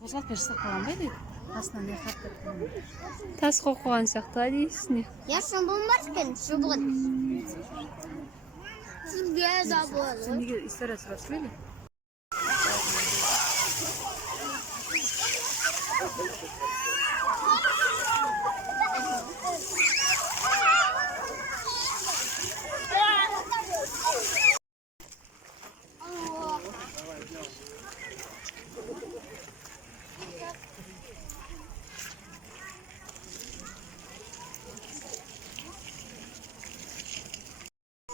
Қозғалып берсе қаланбайды еді. Астынан не қаптап қаланбайды. Тас қоқыған сияқты дейсіне. Ясно болмас екен, шыбығын. Сізге да болады. Сен неге история сұрап сөйле?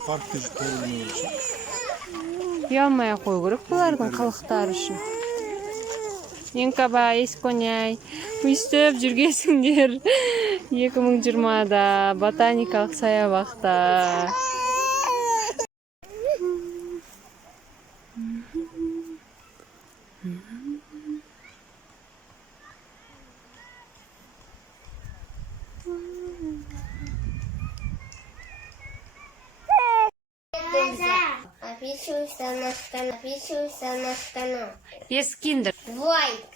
Паркте көрінуі үшін. Ұялмай қою керек бұлардың қылықтары үшін. Енкаба, есконяй, өйстіп жүргесіңдер 2020-да ботаникалық саябақта. Подписывайся на наш канал. Ескиндер. Лайк.